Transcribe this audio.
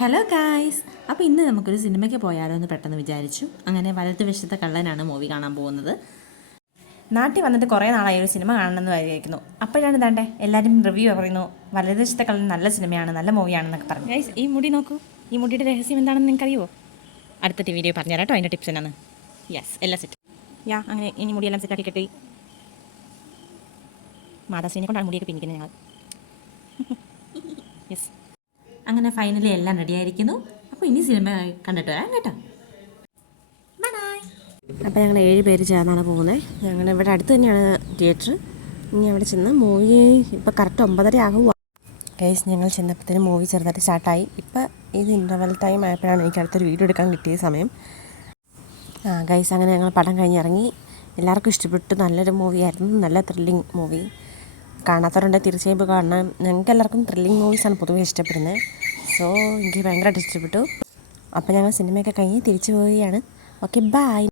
Hello guys. അപ്പോൾ ഇന്ന് നമുക്കൊരു സിനിമയ്ക്ക് പോയാലോ എന്ന് പെട്ടെന്ന് വിചാരിച്ചു. അങ്ങനെ വലതുവശത്തെ കള്ളനാണ് മൂവി കാണാൻ പോകുന്നത്. നാട്ടിൽ വന്നിട്ട് കുറേ നാളായി ഒരു സിനിമ കാണണമെന്ന് വിചാരിക്കുന്നു. അപ്പോഴാണ് ഇതാണ്ടേ എല്ലാവരും റിവ്യൂ പറയുന്നു, വലതുവശത്തെ കള്ളൻ നല്ല സിനിമയാണ്, നല്ല മൂവിയാണെന്നൊക്കെ പറഞ്ഞു. ഗൈസ്, ഈ മുടി നോക്കൂ. ഈ മുടിയുടെ രഹസ്യം എന്താണെന്ന് നിങ്ങൾക്കറിയുമോ? അടുത്ത വീഡിയോ പറഞ്ഞുതരാം കേട്ടോ അതിൻ്റെ ടിപ്സ് എന്നാണ്. യെസ്, എല്ലാം സെറ്റ്. അങ്ങനെ ഇനി മുടിയെല്ലാം സെറ്റാക്കി കെട്ടി മാതാശ്രീനെ കൊണ്ടാണ് മുടിയൊക്കെ പിന്നിക്കുന്നത് ഞങ്ങൾ. യെസ്, അങ്ങനെ ഫൈനലി എല്ലാം റെഡി ആയിരിക്കുന്നു. അപ്പോൾ ഇനി സിനിമ കണ്ടിട്ട് വരാം കേട്ടോ. അപ്പോൾ ഞങ്ങൾ 7 പേര് ചേർന്നാണ് പോകുന്നത്. ഞങ്ങളുടെ ഇവിടെ അടുത്ത് തന്നെയാണ് തിയേറ്റർ. ഇനി അവിടെ ചെന്ന് മൂവി ഇപ്പോൾ കറക്റ്റ് 9:30 ആകുക. ഗൈസ്, ഞങ്ങൾ ചെന്നപ്പോഴത്തേനും മൂവി ചെറുതായിട്ട് സ്റ്റാർട്ടായി. ഇപ്പോൾ ഇത് ഇൻ്റർവൽ ടൈം ആയപ്പോഴാണ് എനിക്ക് അടുത്തൊരു വീഡിയോ എടുക്കാൻ കിട്ടിയ സമയം. ഗൈസ്, അങ്ങനെ ഞങ്ങൾ പടം കഴിഞ്ഞിറങ്ങി. എല്ലാവർക്കും ഇഷ്ടപ്പെട്ടു. നല്ലൊരു മൂവിയായിരുന്നു, നല്ല ത്രില്ലിങ് മൂവി. കാണാത്തവരുണ്ടെങ്കിൽ തീർച്ചയായും കാണണം. ഞങ്ങൾക്ക് എല്ലാവർക്കും ത്രില്ലിങ് മൂവീസാണ് പൊതുവേ ഇഷ്ടപ്പെടുന്നത്. സോ എനിക്ക് ഭയങ്കരമായിട്ട് ഇഷ്ടപ്പെട്ടു. അപ്പോൾ ഞങ്ങൾ സിനിമയൊക്കെ കഴിഞ്ഞ് തിരിച്ചു പോവുകയാണ്. Okay, by.